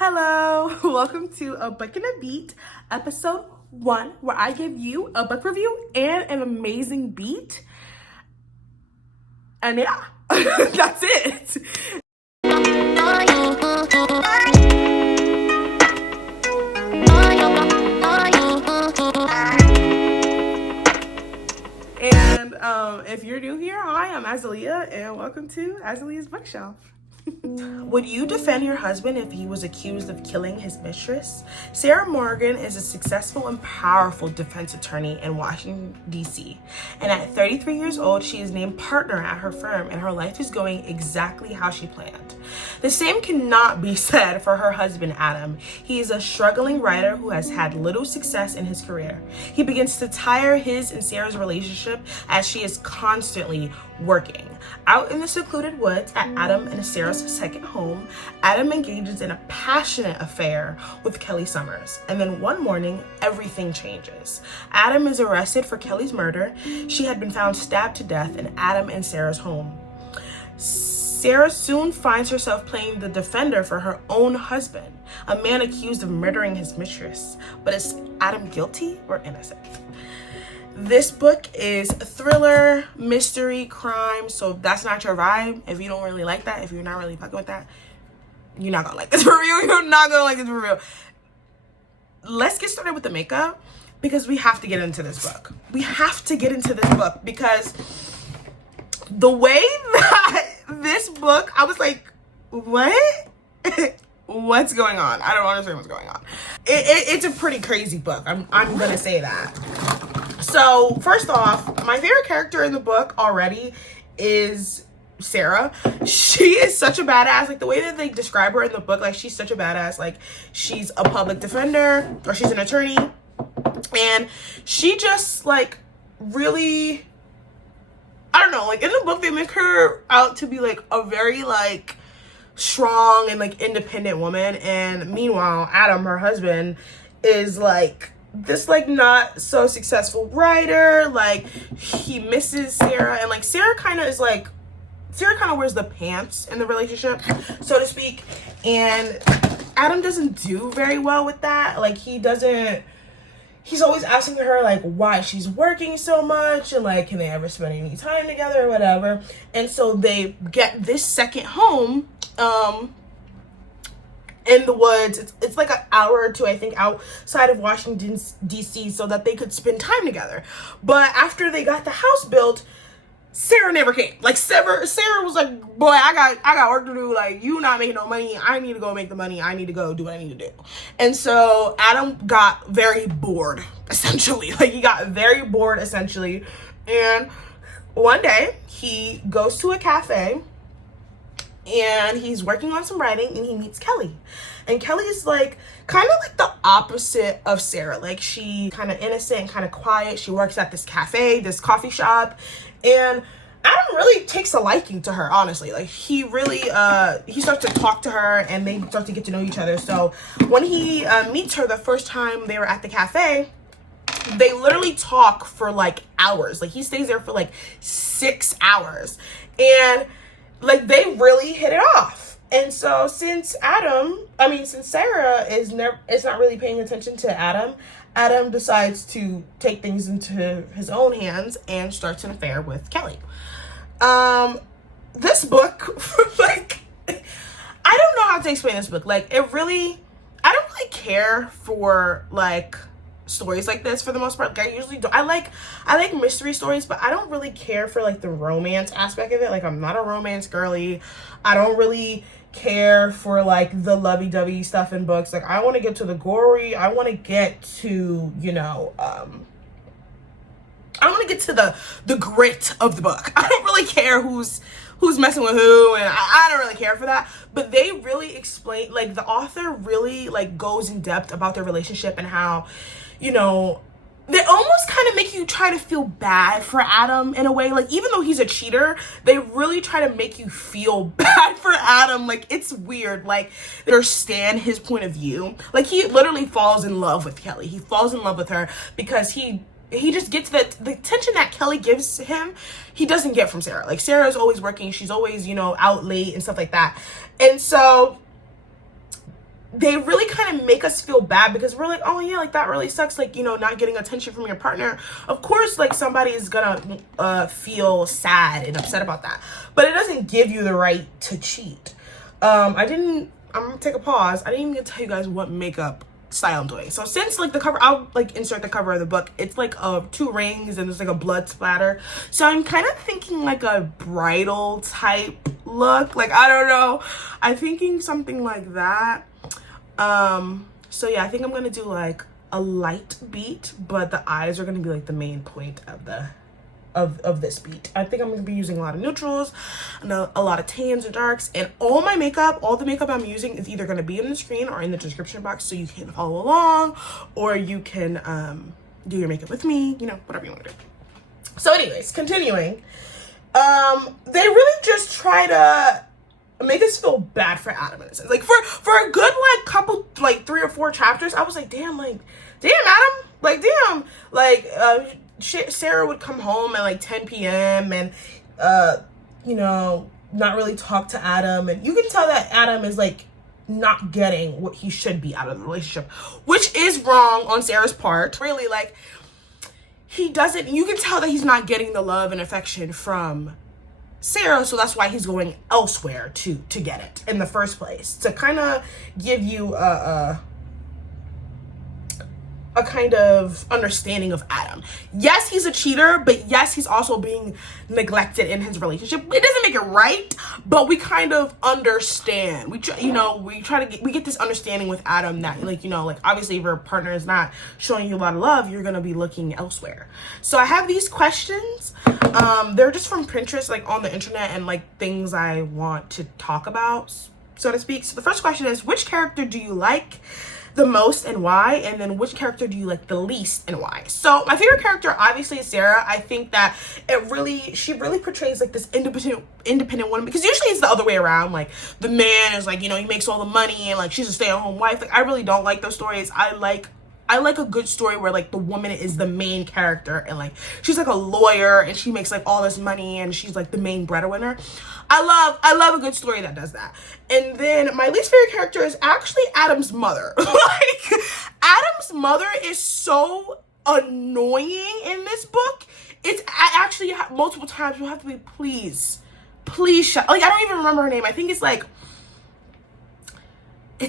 Hello, welcome to A Book and a Beat, episode 1, where I give you a book review and an amazing beat. And yeah, that's it. And if you're new here, hi, I'm Azalea, and welcome to Azalea's Bookshelf. Would you defend your husband if he was accused of killing his mistress? Sarah Morgan is a successful and powerful defense attorney in Washington, D.C. And at 33 years old, she is named partner at her firm, and her life is going exactly how she planned. The same cannot be said for her husband, Adam. He is a struggling writer who has had little success in his career. He begins to tire his and Sarah's relationship as she is constantly working. Out in the secluded woods at Adam and Sarah's second home, Adam engages in a passionate affair with Kelly Summers. And then one morning, everything changes. Adam is arrested for Kelly's murder. She had been found stabbed to death in Adam and Sarah's home. Sarah soon finds herself playing the defender for her own husband, a man accused of murdering his mistress. But is Adam guilty or innocent? This book is thriller, mystery, crime, so if that's not your vibe, if you don't really like that, if you're not really fucking with that, you're not gonna like this review. You're not gonna like this review. Let's get started with the makeup because we have to get into this book. We have to get into this book because the way that this book, I was like, what? What's going on? I don't understand what's going on. It's a pretty crazy book. I'm gonna say that. So first off, my favorite character in the book already is Sarah. She is such a badass. Like the way that they describe her in the book, like she's such a badass. Like she's a public defender or she's an attorney, and she just like really, I don't know, like in the book they make her out to be like a very like strong and like independent woman, and meanwhile Adam, her husband, is like this like not so successful writer. Like he misses Sarah, and like Sarah kind of wears the pants in the relationship, so to speak, and Adam doesn't do very well with that. Like he's always asking her like why she's working so much and like can they ever spend any time together or whatever. And so they get this second home in the woods. It's like an hour or two, I think, outside of Washington, D.C., so that they could spend time together. But after they got the house built, Sarah never came. Like Sarah was like, boy, I got work to do. Like, you not making no money. I need to go make the money. I need to go do what I need to do. And so Adam got very bored, essentially. Like he got very bored, essentially. And one day he goes to a cafe and he's working on some writing, and he meets Kelly. And Kelly is like kind of like the opposite of Sarah. Like she kind of innocent and kind of quiet. She works at this cafe, this coffee shop, and Adam really takes a liking to her, honestly. Like he really he starts to talk to her, and they start to get to know each other. So when he meets her the first time they were at the cafe, they literally talk for like hours. Like he stays there for like 6 hours, and like they really hit it off. And so since Sarah is not really paying attention to Adam decides to take things into his own hands and starts an affair with Kelly. This book, like, I don't know how to explain this book. Like I don't really care for like stories like this for the most part. Like I usually don't. I like mystery stories, but I don't really care for like the romance aspect of it. Like I'm not a romance girly. I don't really care for like the lovey-dovey stuff in books. Like I want to get to the gory. I want to get to, I want to get to the grit of the book. I don't really care who's messing with who, and I don't really care for that. But they really explain, like the author really like goes in depth about their relationship and how, they almost kind of make you try to feel bad for Adam in a way. Like even though he's a cheater, they really try to make you feel bad for Adam. Like it's weird. Like they understand his point of view. Like he literally falls in love with Kelly. He falls in love with her because he just gets the attention that Kelly gives him, he doesn't get from Sarah. Like Sarah's always working. She's always, out late and stuff like that. And so they really kind of make us feel bad because we're like, oh yeah, like that really sucks, like, you know, not getting attention from your partner. Of course, like somebody is gonna feel sad and upset about that, but it doesn't give you the right to cheat. I'm gonna take a pause. I didn't even tell you guys what makeup style I'm doing. So since like the cover, I'll like insert the cover of the book. It's like 2 rings and there's like a blood splatter. So I'm kind of thinking like a bridal type look. Like, I don't know. I'm thinking something like that. So yeah, I think I'm gonna do like a light beat, but the eyes are gonna be like the main point of the of this beat. I think I'm gonna be using a lot of neutrals and a lot of tans and darks, and all the makeup I'm using is either gonna be on the screen or in the description box, so you can follow along, or you can do your makeup with me, you know, whatever you want to do. So anyways, continuing, they really just try to make us feel bad for Adam in a sense. Like for a good like couple, like 3 or 4 chapters, I was like, damn Adam, like damn, like Sarah would come home at like 10 p.m. and you know, not really talk to Adam, and you can tell that Adam is like not getting what he should be out of the relationship, which is wrong on Sarah's part. Really, like, he doesn't, you can tell that he's not getting the love and affection from Sarah, so that's why he's going elsewhere to get it in the first place, to kind of give you a kind of understanding of Adam. Yes, he's a cheater, but yes, he's also being neglected in his relationship. It doesn't make it right, but we kind of understand. We get this understanding with Adam that, like, you know, like, obviously if your partner is not showing you a lot of love, you're gonna be looking elsewhere. So I have these questions. They're just from Pinterest, like on the internet, and like things I want to talk about, so to speak. So the first question is, which character do you like the most and why? And then which character do you like the least and why? So my favorite character obviously is Sarah. I think that she really portrays like this independent woman, because usually it's the other way around. Like, the man is like, you know, he makes all the money and like she's a stay-at-home wife. Like, I really don't like those stories. I like a good story where like the woman is the main character and like she's like a lawyer and she makes like all this money and she's like the main breadwinner. I love a good story that does that. And then my least favorite character is actually Adam's mother. Like, Adam's mother is so annoying in this book. I actually multiple times you have to be, please shut. Like, I don't even remember her name. I think it's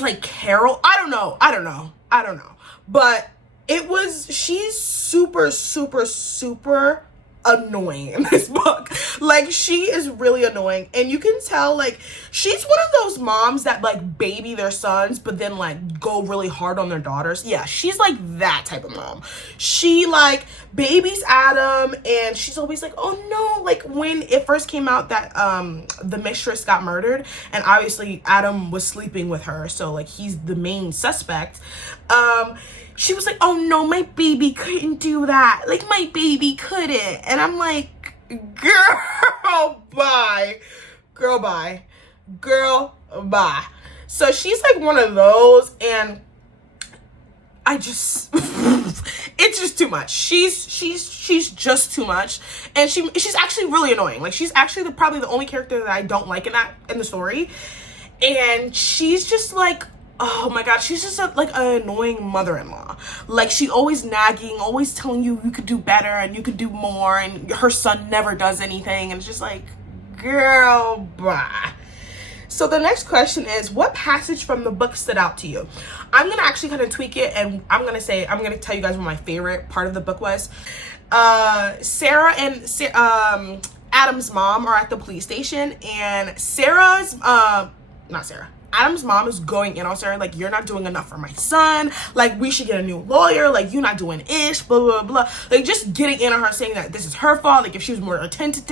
like Carol. I don't know. But she's super, super, super annoying in this book. Like, she is really annoying, and you can tell like she's one of those moms that like baby their sons but then like go really hard on their daughters. Yeah, she's like that type of mom. She like babies Adam, and she's always like, oh no, like when it first came out that the mistress got murdered, and obviously Adam was sleeping with her, so like he's the main suspect. She was like, oh no, my baby couldn't do that. Like, my baby couldn't. And I'm like, girl, bye. Girl, bye. So she's like one of those, and it's just too much. She's just too much. And she's actually really annoying. Like, she's actually probably the only character that I don't like in the story. And she's just like, oh my god, she's just like an annoying mother-in-law. Like, she always nagging, always telling you could do better and you could do more, and her son never does anything, and it's just like, girl, bye. So the next question is, what passage from the book stood out to you? I'm gonna actually kind of tweak it, and I'm gonna tell you guys what my favorite part of the book was. Sarah and Adam's mom are at the police station, and Adam's mom is going in on Sarah, like, you're not doing enough for my son, like, we should get a new lawyer, like, you're not doing ish, blah, blah, blah. Like, just getting in on her, saying that this is her fault. Like, if she was more attentive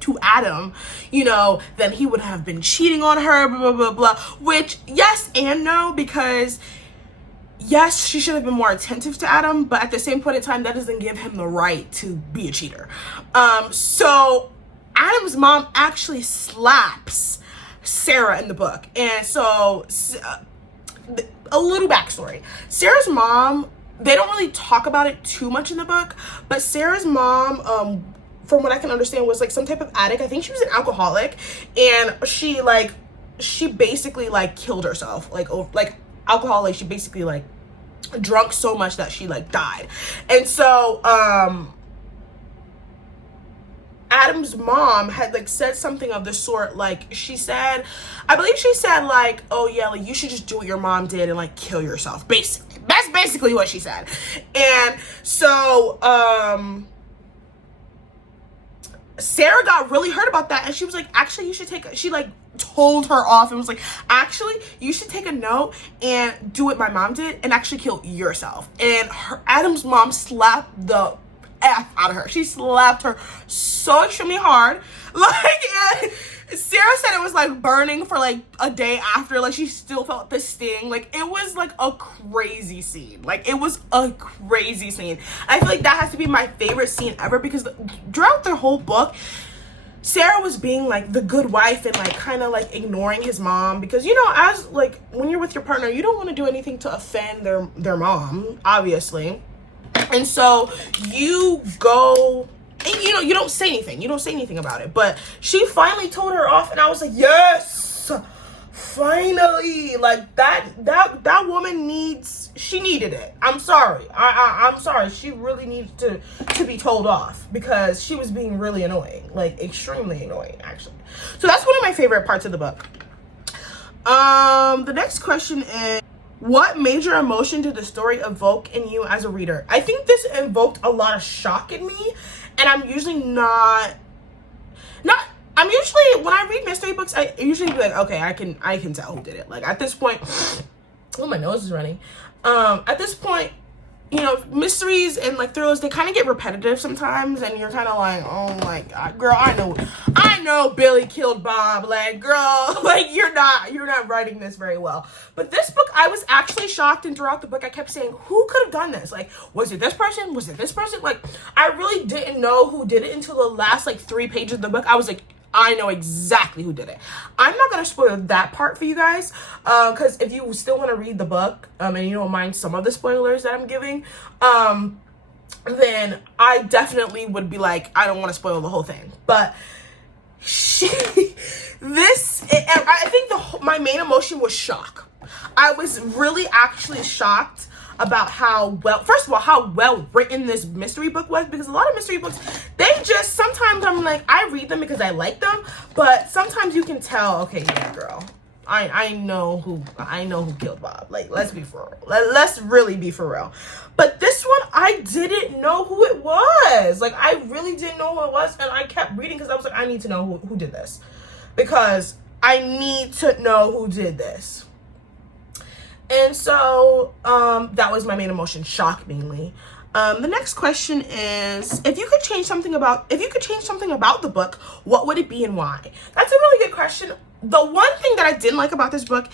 to Adam, you know, then he would have been cheating on her, blah, blah, blah, blah. Which, yes and no, because yes, she should have been more attentive to Adam, but at the same point in time, that doesn't give him the right to be a cheater. So Adam's mom actually slaps Sarah in the book. And so a little backstory. Sarah's mom, they don't really talk about it too much in the book, but Sarah's mom, from what I can understand, was like some type of addict. I think she was an alcoholic, and she like she basically like killed herself, like alcoholic. She basically like drunk so much that she like died. And so Adam's mom had like said something of the sort, like I believe she said like, oh yeah, like you should just do what your mom did and like kill yourself. Basically, that's basically what she said. And so Sarah got really hurt about that, and she was like, actually you should she like told her off and was like, actually you should take a note and do what my mom did and actually kill yourself. And Adam's mom slapped the F out of her. She slapped her so extremely hard, like, and Sarah said it was like burning for like a day after, like she still felt the sting. Like it was like a crazy scene. Like it was a crazy scene. I feel like that has to be my favorite scene ever, because throughout the whole book Sarah was being like the good wife and like kind of like ignoring his mom, because you know, as like when you're with your partner, you don't want to do anything to offend their mom, obviously. And so you go and you know, you don't say anything about it. But she finally told her off, and I was like, yes, finally. Like that woman needed it. I'm sorry. I'm sorry. She really needed to be told off, because she was being really annoying, like extremely annoying actually. So that's one of my favorite parts of the book. The next question is, what major emotion did the story evoke in you as a reader? I think this evoked a lot of shock in me, and I'm usually I'm usually, when I read mystery books, I usually be like, okay, I can tell who did it. Like at this point, oh, my nose is running. At this point, you know, mysteries and like thrillers, they kind of get repetitive sometimes, and you're kind of like, oh my god, girl, I know Billy killed Bob. Like, girl, like you're not writing this very well. But this book, I was actually shocked, and throughout the book I kept saying, who could have done this? Like, was it this person? Was it this person? Like, I really didn't know who did it until the last like 3 pages of the book. I was like, I know exactly who did it. I'm not going to spoil that part for you guys, because if you still want to read the book, and you don't mind some of the spoilers that I'm giving, then I definitely would be like, I don't want to spoil the whole thing. But I think my main emotion was shock. I was really actually shocked about how well written this mystery book was, because a lot of mystery books, sometimes I'm like, I read them because I like them, but sometimes you can tell, okay, yeah, girl, I know who killed Bob. Like, let's be for real. Let's really be for real. But this one, I didn't know who it was. Like, I really didn't know who it was, and I kept reading because I was like, I need to know who did this, because I need to know who did this. And so that was my main emotion, shock mainly. The next question is, if you could change something about the book, what would it be and why? That's a really good question. The one thing that I didn't like about this book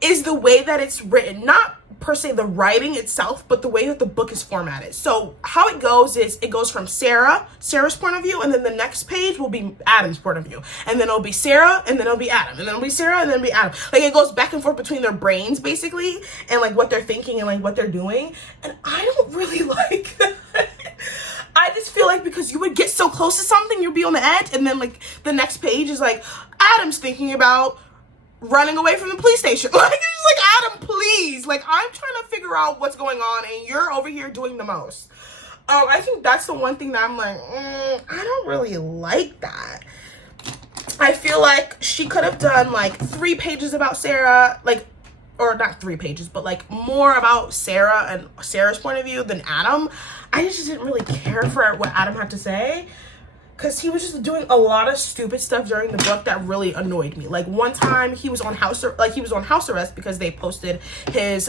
is the way that it's written. Not per se the writing itself, but the way that the book is formatted. So how it goes is, it goes from Sarah's point of view, and then the next page will be Adam's point of view, and then it'll be Sarah, and then it'll be Adam, and then it'll be Sarah, and then it'll be Adam. Like, it goes back and forth between their brains basically, and like what they're thinking and like what they're doing, and I don't really like that. I just feel like, because you would get so close to something, you'd be on the edge, and then like the next page is like Adam's thinking about running away from the police station. Like, it's just like, Adam, please. Like, I'm trying to figure out what's going on, and you're over here doing the most. I think that's the one thing that I'm like, I don't really like that. I feel like she could have done like 3 pages about Sarah, like, or not 3 pages, but like more about Sarah and Sarah's point of view than Adam. I just didn't really care for what Adam had to say, because he was just doing a lot of stupid stuff during the book that really annoyed me. Like, one time he was on house arrest because they posted his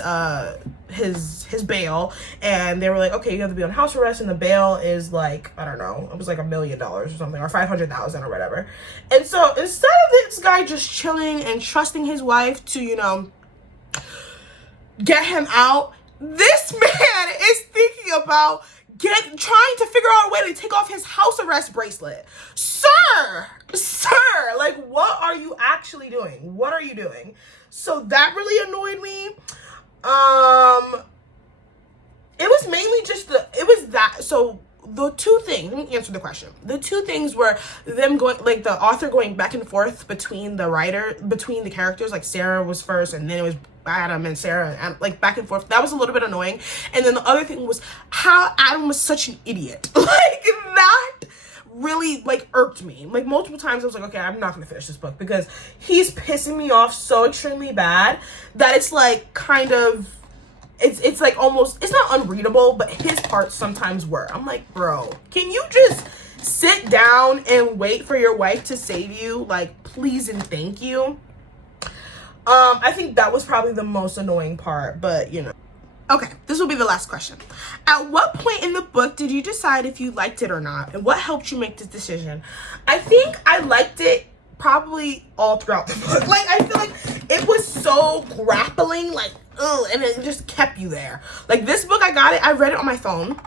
bail, and they were like, okay, you have to be on house arrest, and the bail is like, I don't know, it was like $1 million or something, or 500,000 or whatever. And so instead of this guy just chilling and trusting his wife to, you know, get him out, this man is thinking about trying to figure out a way to take off his house arrest bracelet. Sir, like, what are you actually doing? What are you doing? So that really annoyed me. It was mainly just so the two things, let me answer the question. The two things were them going, like the author going back and forth between the characters, like Sarah was first and then it was Adam and Sarah, and like back and forth. That was a little bit annoying. And then the other thing was how Adam was such an idiot. Like that really like irked me. Like multiple times I was like, okay, I'm not gonna finish this book because he's pissing me off so extremely bad that it's like kind of, it's like almost, it's not unreadable, but his parts sometimes were. I'm like, bro, can you just sit down and wait for your wife to save you? Like, please and thank you. I think that was probably the most annoying part, but you know. Okay, this will be the last question. At what point in the book did you decide if you liked it or not? And what helped you make this decision? I think I liked it probably all throughout the book. Like, I feel like it was so grappling, like, ugh, and it just kept you there. Like, this book, I read it on my phone.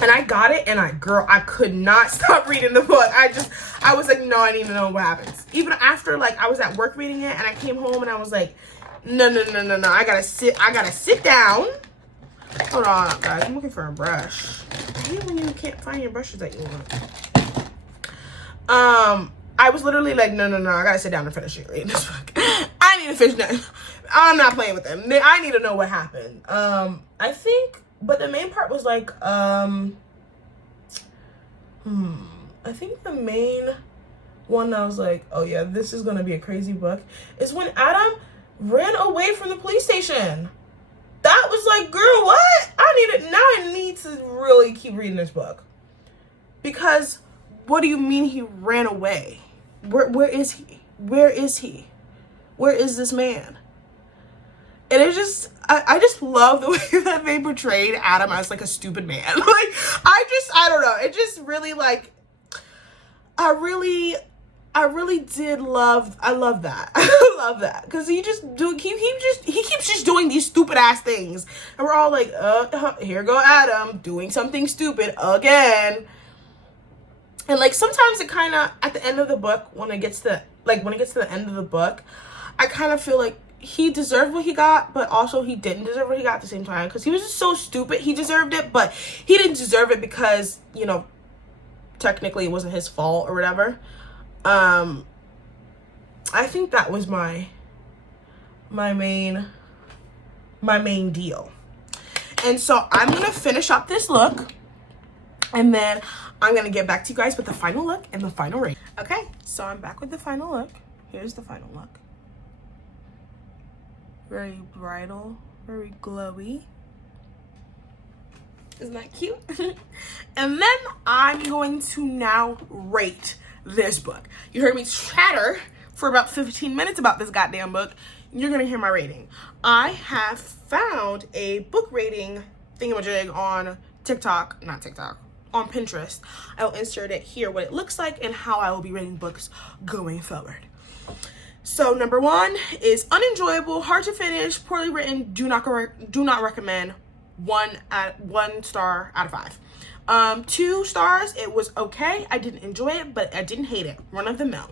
And I got it, and I could not stop reading the book. I was like, no, I need to know what happens. Even after, like, I was at work reading it, and I came home, and I was like, no, I gotta sit down. Hold on, guys, I'm looking for a brush. I hate when you can't find your brushes that you want. I was literally like, no, I gotta sit down and finish reading this book. I need to finish that. I'm not playing with them. I need to know what happened. I think, but the main part was like, I think the main one that I was like, oh yeah, this is gonna be a crazy book, is when Adam ran away from the police station. That was like, girl, what? I need to really keep reading this book. Because what do you mean he ran away? Where is he? Where is he? Where is this man? And it just, I just love the way that they portrayed Adam as like a stupid man. Like, I don't know. It just really like, I love that. I love that. Cause he keeps just doing these stupid ass things. And we're all like, here go Adam doing something stupid again. And like sometimes it kind of, at the end of the book, when it gets to the end of the book, I kind of feel like he deserved what he got, but also he didn't deserve what he got at the same time. Cause he was just so stupid. He deserved it, but he didn't deserve it because, you know, technically it wasn't his fault or whatever. I think that was my main deal. And so I'm gonna finish up this look, and then I'm gonna get back to you guys with the final look and the final rate. Okay, so I'm back with the final look. Here's the final look. Very bridal, very glowy. Isn't that cute? And then I'm going to now rate this book. You heard me chatter for about 15 minutes about this goddamn book. You're gonna hear my rating. I have found a book rating thingamajig on on Pinterest. I will insert it here, what it looks like and how I will be rating books going forward. So number 1 is unenjoyable, hard to finish, poorly written, do not recommend. 1 star out of 5. 2 stars, it was okay. I didn't enjoy it, but I didn't hate it. Run of the mill.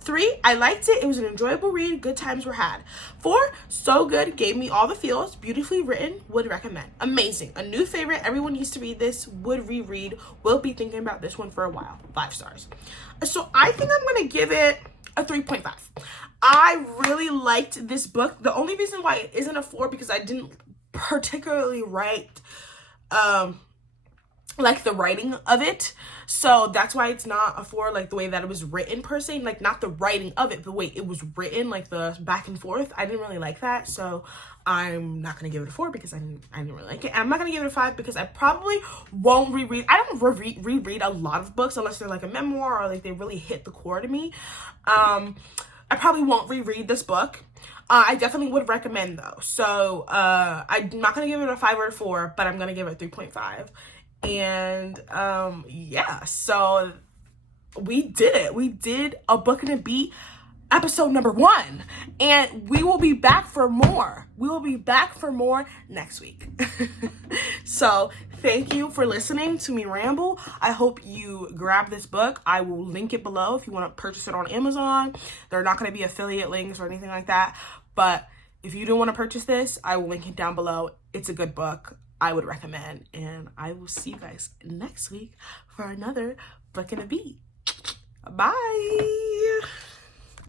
3, I liked it. It was an enjoyable read. Good times were had. 4, so good. Gave me all the feels. Beautifully written. Would recommend. Amazing. A new favorite. Everyone needs to read this. Would reread. Will be thinking about this one for a while. 5 stars. So I think I'm going to give it a 3.5. I really liked this book. The only reason why it isn't a 4 because I didn't particularly write like the writing of it, so that's why it's not a 4, like the way that it was written per se, like not the writing of it, the way it was written, like the back and forth. I didn't really like that, so I'm not gonna give it a 4 because I didn't really like it. I'm not gonna give it a 5 because I probably won't reread. I don't reread a lot of books unless they're like a memoir or like they really hit the core to me. I probably won't reread this book. I definitely would recommend though. So I'm not gonna give it a 5 or a 4, but I'm gonna give it 3.5. And yeah, so we did it. We did a Book and a Beat episode number 1, and we will be back for more. We will be back for more next week. So thank you for listening to me ramble. I hope you grab this book. I will link it below if you want to purchase it on Amazon. There are not going to be affiliate links or anything like that, but if you do want to purchase this, I will link it down below. It's a good book. I would recommend. And I will see you guys next week for another Book and a Beat. Bye.